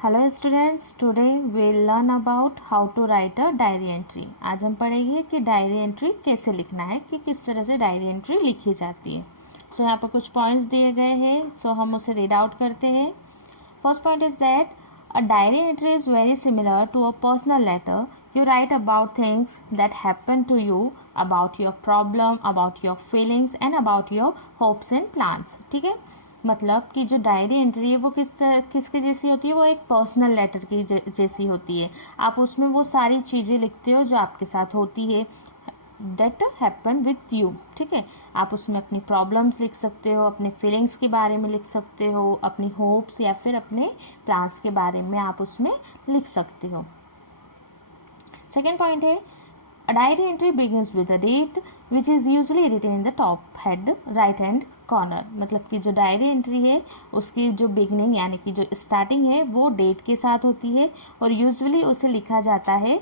Hello students, today we learn about how to write a diary entry. आज हम पढ़ेंगे कि डायरी एंट्री कैसे लिखना है, कि किस तरह से डायरी एंट्री लिखी जाती है। सो यहाँ पर कुछ पॉइंट्स दिए गए हैं, सो हम उसे रीड आउट करते हैं। First point is that a diary entry is very similar to a personal letter. You write about things that happen to you, about your problem, about your feelings and about your hopes and plans. ठीक है, मतलब कि जो diary entry है वो किसके जैसी होती है, वो एक पर्सनल लेटर की जैसी होती है। आप उसमें वो सारी चीज़ें लिखते हो जो आपके साथ होती है, दैट हैपन विथ यू। ठीक है, आप उसमें अपनी प्रॉब्लम्स लिख सकते हो, अपने फीलिंग्स के बारे में लिख सकते हो, अपनी होप्स या फिर अपने प्लान्स के बारे में आप उसमें लिख सकते हो। सेकेंड पॉइंट है a diary entry begins with a date which is usually written in the top head right hand corner. मतलब कि जो डायरी एंट्री है उसकी जो बिगनिंग यानी कि जो स्टार्टिंग है वो डेट के साथ होती है और यूजुअली उसे लिखा जाता है,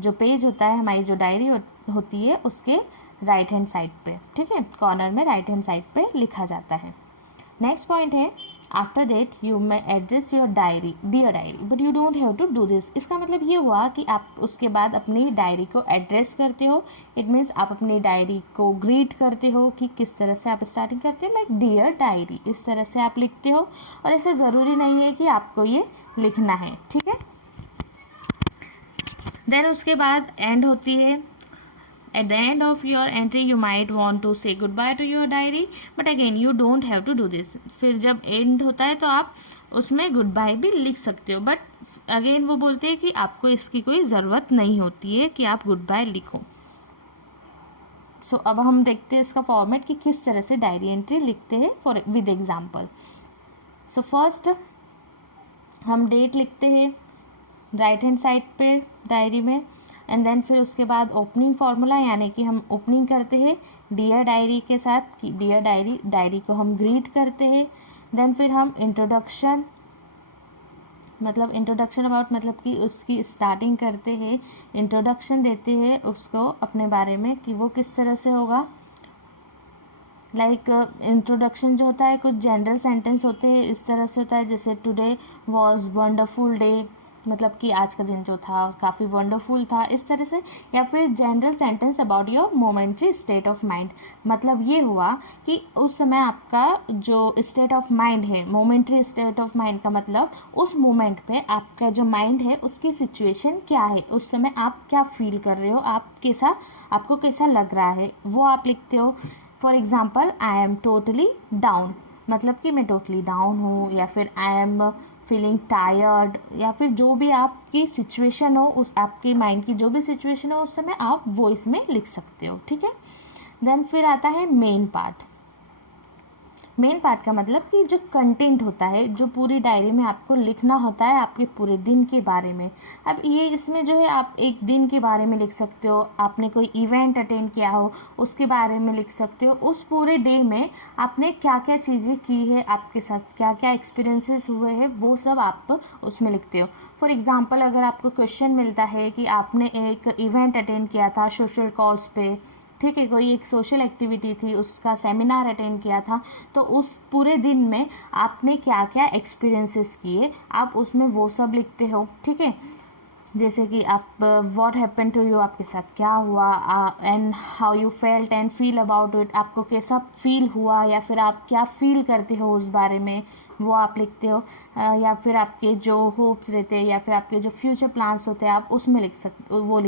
जो पेज होता है हमारी जो डायरी होती है उसके राइट हैंड साइड पे। ठीक है, कॉर्नर में राइट हैंड साइड पे लिखा जाता है। नेक्स्ट पॉइंट है after that you may address your diary dear diary but you don't have to do this. इसका मतलब ये हुआ कि आप उसके बाद अपनी डायरी को एड्रेस करते हो। इट मीन्स आप अपनी डायरी को ग्रीट करते हो कि किस तरह से आप स्टार्टिंग करते हो, लाइक डियर डायरी, इस तरह से आप लिखते हो। और ऐसे ज़रूरी नहीं है कि आपको ये लिखना है। ठीक है, देन उसके बाद एंड होती है। At the end of your entry you might want to say goodbye to your diary but again you don't have to do this. फिर जब एंड होता है तो आप उसमें गुड बाय भी लिख सकते हो, बट अगेन वो बोलते हैं कि आपको इसकी कोई ज़रूरत नहीं होती है कि आप गुड बाय लिखो। सो अब हम देखते हैं इसका फॉर्मेट कि किस तरह से डायरी एंट्री लिखते हैं for with example. So first हम डेट लिखते हैं राइट हैंड साइड पे डायरी में, एंड देन फिर उसके बाद ओपनिंग फार्मूला यानी कि हम ओपनिंग करते हैं डियर डायरी के साथ कि डियर डायरी, डायरी को हम ग्रीट करते हैं। देन फिर हम इंट्रोडक्शन, मतलब इंट्रोडक्शन अबाउट मतलब कि उसकी स्टार्टिंग करते हैं, इंट्रोडक्शन देते हैं उसको अपने बारे में कि वो किस तरह से होगा। लाइक इंट्रोडक्शन जो होता है कुछ जनरल सेंटेंस होते हैं, इस तरह से होता है जैसे टुडे वॉज वंडरफुल डे, मतलब कि आज का दिन जो था काफ़ी वंडरफुल था, इस तरह से। या फिर general sentence about your momentary state of mind, मतलब ये हुआ कि उस समय आपका जो स्टेट ऑफ माइंड है, मोमेंट्री स्टेट ऑफ माइंड का मतलब उस मोमेंट पे आपका जो माइंड है उसकी सिचुएशन क्या है, उस समय आप क्या फील कर रहे हो, आपको कैसा लग रहा है, वो आप लिखते हो। For example I am totally down, मतलब कि मैं टोटली डाउन हूँ, या फिर आई एम फीलिंग टायर्ड, या फिर जो भी आपकी सिचुएशन हो, उस आपकी माइंड की जो भी सिचुएशन हो उस समय आप वॉइस में लिख सकते हो। ठीक है, देन फिर आता है मेन पार्ट। मेन पार्ट का मतलब कि जो कंटेंट होता है, जो पूरी डायरी में आपको लिखना होता है आपके पूरे दिन के बारे में। अब ये इसमें जो है आप एक दिन के बारे में लिख सकते हो, आपने कोई इवेंट अटेंड किया हो उसके बारे में लिख सकते हो, उस पूरे डे में आपने क्या क्या चीज़ें की है, आपके साथ क्या क्या एक्सपीरियंसेस हुए हैं, वो सब आप उसमें लिखते हो। फॉर एग्ज़ाम्पल अगर आपको क्वेश्चन मिलता है कि आपने एक इवेंट अटेंड किया था सोशल कॉज पे, ठीक है, कोई एक सोशल एक्टिविटी थी, उसका सेमिनार अटेंड किया था, तो उस पूरे दिन में आपने क्या क्या एक्सपीरियंसेस किए आप उसमें वो सब लिखते हो। ठीक है, जैसे कि आप व्हाट हैपन टू यू, आपके साथ क्या हुआ, and how you felt and feel about it, आपको कैसा फील हुआ या फिर आप क्या फील करते हो उस बारे में, वो आप लिखते हो। या फिर आपके जो होप्स रहते हैं या फिर आपके जो फ्यूचर प्लान्स होते हैं आप उसमें लिख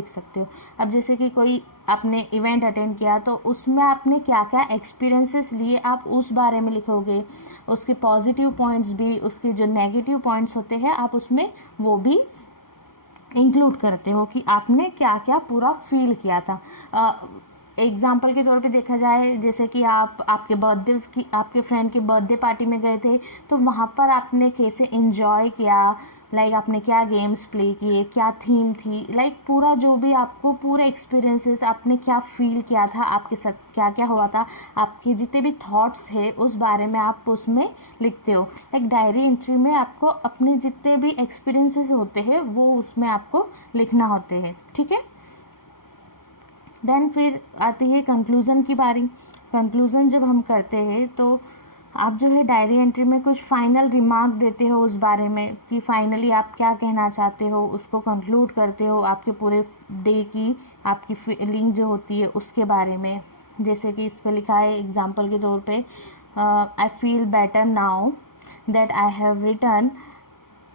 सकते हो। अब जैसे कि कोई आपने इवेंट अटेंड किया तो उसमें आपने क्या क्या एक्सपीरियंसेस लिए आप उस बारे में लिखोगे, उसके पॉजिटिव पॉइंट्स भी, उसके जो नेगेटिव पॉइंट्स होते हैं आप उसमें वो भी इंक्लूड करते हो कि आपने क्या क्या पूरा फील किया था। एग्जाम्पल के तौर पे देखा जाए, जैसे कि आप आपके फ्रेंड के बर्थडे पार्टी में गए थे तो वहाँ पर आपने कैसे इन्जॉय किया, लाइक आपने क्या गेम्स प्ले किए, क्या थीम थी, लाइक पूरा जो भी आपको पूरे एक्सपीरियंसेस आपने क्या फील किया था, आपके साथ क्या क्या हुआ था, आपके जितने भी थॉट्स है उस बारे में आप उसमें लिखते हो। लाइक डायरी एंट्री में आपको अपने जितने भी एक्सपीरियंसेस होते हैं वो उसमें आपको लिखना होते हैं। ठीक है, देन फिर आती है कंक्लूज़न की बारी। कंक्लूज़न जब हम करते हैं तो आप जो है डायरी एंट्री में कुछ फाइनल रिमार्क देते हो उस बारे में कि फाइनली आप क्या कहना चाहते हो, उसको कंक्लूड करते हो आपके पूरे डे की आपकी फीलिंग जो होती है उसके बारे में। जैसे कि इस पे लिखा है एग्जांपल के तौर पे, I feel better now that I have written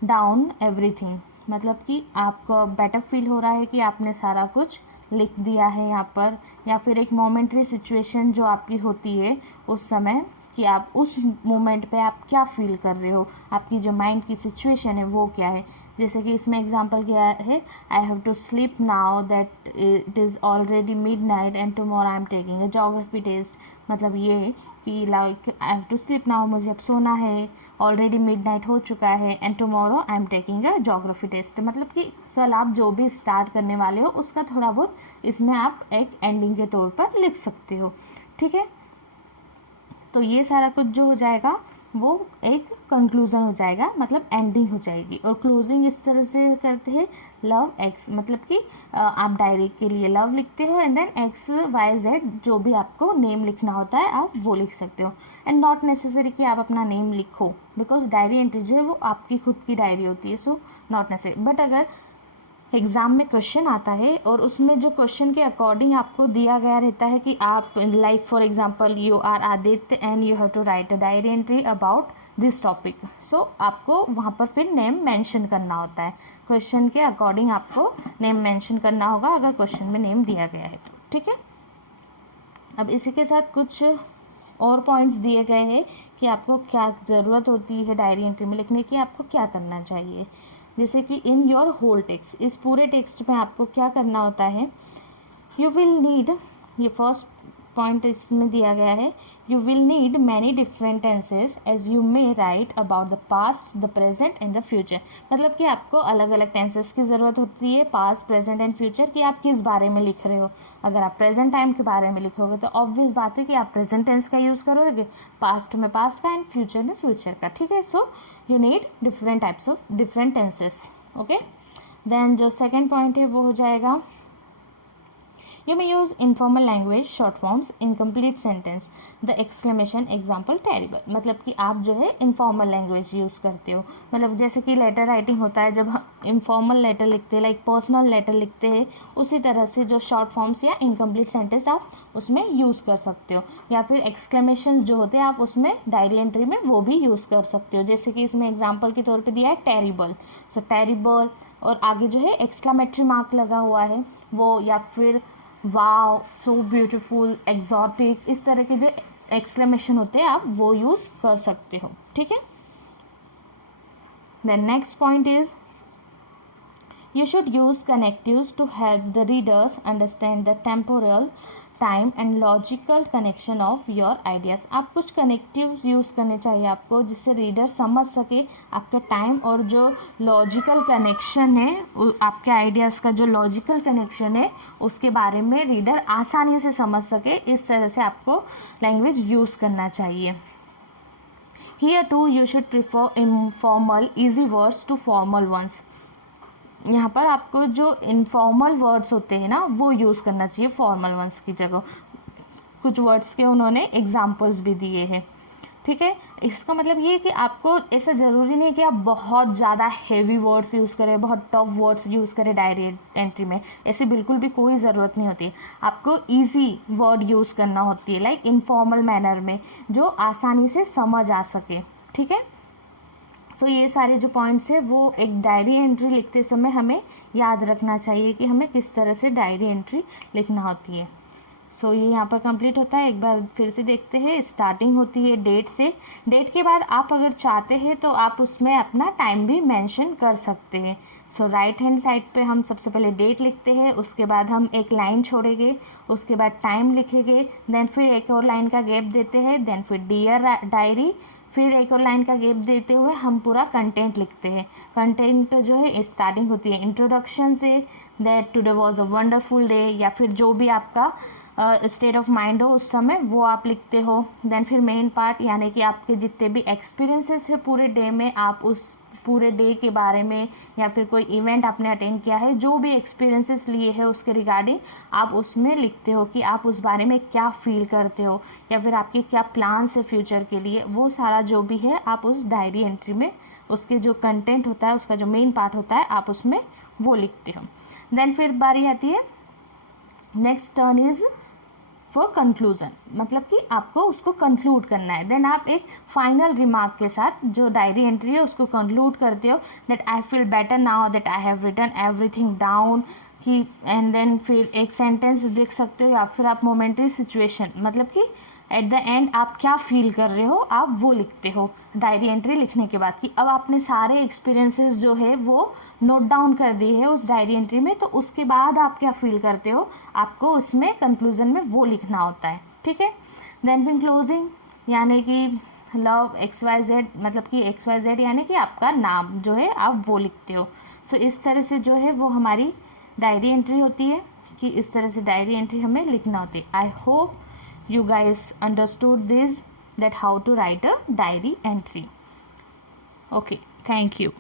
down everything, मतलब कि आपको बेटर फील हो रहा है कि आपने सारा कुछ लिख दिया है यहाँ पर। या फिर एक मोमेंट्री सिचुएशन जो आपकी होती है उस समय, कि आप उस मोमेंट पे आप क्या फील कर रहे हो, आपकी जो माइंड की सिचुएशन है वो क्या है। जैसे कि इसमें एग्जांपल क्या है, I have to sleep now that it is already midnight and tomorrow I am taking a geography test. मतलब ये कि like I have to sleep now, मुझे अब सोना है, ऑलरेडी मिडनाइट हो चुका है, and tomorrow I am taking a geography test. मतलब कि कल आप जो भी स्टार्ट करने वाले हो उसका थोड़ा बहुत इसमें आप एक एंडिंग के तौर पर लिख सकते हो। ठीक है, तो ये सारा कुछ जो हो जाएगा वो एक कंक्लूजन हो जाएगा, मतलब एंडिंग हो जाएगी। और क्लोजिंग इस तरह से करते हैं, लव एक्स, मतलब कि आप डायरी के लिए लव लिखते हो and then X Y Z जो भी आपको नेम लिखना होता है आप वो लिख सकते हो। एंड नॉट नेसेसरी कि आप अपना नेम लिखो, बिकॉज डायरी एंट्री जो है वो आपकी खुद की डायरी होती है, सो नॉट नेसेसरी। बट अगर एग्ज़ाम में क्वेश्चन आता है और उसमें जो क्वेश्चन के अकॉर्डिंग आपको दिया गया रहता है कि आप like for example you are Aditya and you have to write a diary entry about this topic, so आपको वहाँ पर फिर नेम मेंशन करना होता है। क्वेश्चन के अकॉर्डिंग आपको नेम मेंशन करना होगा अगर क्वेश्चन में नेम दिया गया है तो। ठीक है, अब इसी के साथ कुछ और पॉइंट्स दिए गए हैं कि आपको क्या ज़रूरत होती है डायरी एंट्री में लिखने की, आपको क्या करना चाहिए। जैसे कि इन योर होल टेक्स्ट, इस पूरे टेक्स्ट में आपको क्या करना होता है, यू विल नीड, ये फर्स्ट पॉइंट इसमें दिया गया है, you will need many different tenses as you may write about the past, the present and the future. मतलब कि आपको अलग अलग टेंसेस की ज़रूरत होती है, पास्ट, प्रेजेंट एंड फ्यूचर, कि आप किस बारे में लिख रहे हो। अगर आप प्रेजेंट टाइम के बारे में लिखोगे तो ऑब्वियस बात है कि आप प्रेजेंट टेंस का यूज़ करोगे, पास्ट में पास्ट का एंड फ्यूचर में फ्यूचर का। ठीक है, so you need different types of different tenses. Okay, then जो सेकेंड पॉइंट है वो हो जाएगा, you may use informal language, short forms, incomplete sentence, the exclamation, example, terrible। मतलब कि आप जो है informal language यूज़ करते हो, मतलब जैसे कि लेटर राइटिंग होता है जब हम informal लेटर लिखते हैं, लाइक पर्सनल लेटर लिखते हैं, उसी तरह से जो शॉर्ट फॉर्म्स या इनकम्प्लीट सेंटेंस आप उसमें यूज़ कर सकते हो। या फिर एक्सक्लेमेशन जो होते हैं आप उसमें डायरी एंट्री में वो भी यूज़ कर सकते हो। जैसे कि इसमें एग्जाम्पल के तौर पे दिया है टेरिबल, सो टेरिबल और आगे जो है एक्सक्लेमेटरी मार्क लगा हुआ है वो, या फिर वाव, सो ब्यूटीफुल, एग्जॉटिक, इस तरह के जो एक्सक्लेमेशन होते हैं आप वो यूज़ कर सकते हो। ठीक है, then next point is you should use connectives to help the readers understand the temporal, time and logical connection of your ideas. आप कुछ कनेक्टिव्स यूज़ करने चाहिए आपको जिससे रीडर समझ सके आपका टाइम और जो लॉजिकल कनेक्शन है, आपके आइडियाज़ का जो लॉजिकल कनेक्शन है उसके बारे में रीडर आसानी से समझ सके। इस तरह से आपको लैंग्वेज यूज़ करना चाहिए। Here too you should prefer informal easy words to formal ones. यहाँ पर आपको जो इनफॉर्मल वर्ड्स होते हैं ना वो यूज़ करना चाहिए फॉर्मल वंस की जगह। कुछ वर्ड्स के उन्होंने एग्जाम्पल्स भी दिए हैं। ठीक है, इसका मतलब ये है कि आपको ऐसा ज़रूरी नहीं है कि आप बहुत ज़्यादा हेवी वर्ड्स यूज़ करें, बहुत टफ वर्ड्स यूज़ करें डायरी एंट्री में, ऐसी बिल्कुल भी कोई ज़रूरत नहीं होती है। आपको ईजी वर्ड यूज़ करना होती है, लाइक इनफॉर्मल मैनर में, जो आसानी से समझ आ सके। ठीक है, तो ये सारे जो पॉइंट्स है वो एक डायरी एंट्री लिखते समय हमें याद रखना चाहिए कि हमें किस तरह से डायरी एंट्री लिखना होती है। सो ये यहाँ पर कंप्लीट होता है। एक बार फिर से देखते हैं। स्टार्टिंग होती है डेट से। डेट के बाद आप अगर चाहते हैं तो आप उसमें अपना टाइम भी मेंशन कर सकते हैं। सो राइट हैंड साइड पे हम सबसे पहले डेट लिखते हैं, उसके बाद हम एक लाइन छोड़ेंगे, उसके बाद टाइम लिखेंगे, देन फिर एक और लाइन का गैप देते हैं, देन फिर डियर डायरी, फिर एक और लाइन का गैप देते हुए हम पूरा कंटेंट लिखते हैं। कंटेंट जो है स्टार्टिंग होती है इंट्रोडक्शन से, that today was a wonderful day, या फिर जो भी आपका स्टेट ऑफ माइंड हो उस समय वो आप लिखते हो। देन फिर मेन पार्ट, यानी कि आपके जितने भी एक्सपीरियंसेस है पूरे डे में आप उस पूरे डे के बारे में या फिर कोई इवेंट आपने अटेंड किया है, जो भी एक्सपीरियंसेस लिए हैं उसके रिगार्डिंग आप उसमें लिखते हो कि आप उस बारे में क्या फील करते हो या फिर आपके क्या प्लान्स है फ्यूचर के लिए। वो सारा जो भी है आप उस डायरी एंट्री में, उसके जो कंटेंट होता है, उसका जो मेन पार्ट होता है, आप उसमें वो लिखते हो। देन फिर बारी आती है next turn is for conclusion, मतलब कि आपको उसको कंक्लूड करना है। देन आप एक फाइनल रिमार्क के साथ जो डायरी एंट्री है उसको कंक्लूड करते हो that I feel better now that I have written everything down कि, एंड देन फिर एक सेंटेंस लिख सकते हो या फिर आप मोमेंटरी सिचुएशन, मतलब कि एट द एंड आप क्या फील कर रहे हो आप वो लिखते हो डायरी एंट्री लिखने के बाद, कि अब आपने सारे एक्सपीरियंसेस जो है वो नोट डाउन कर दिए है उस डायरी एंट्री में, तो उसके बाद आप क्या फील करते हो आपको उसमें कंक्लूजन में वो लिखना होता है, ठीक है। देन फिर क्लोजिंग, यानी कि लव XYZ, मतलब कि XYZ यानी कि आपका नाम जो है आप वो लिखते हो। सो इस तरह से जो है वो हमारी डायरी एंट्री होती है कि इस तरह से डायरी एंट्री हमें लिखना होती है। I hope you guys understood this, that how to write a diary entry. Okay, thank you.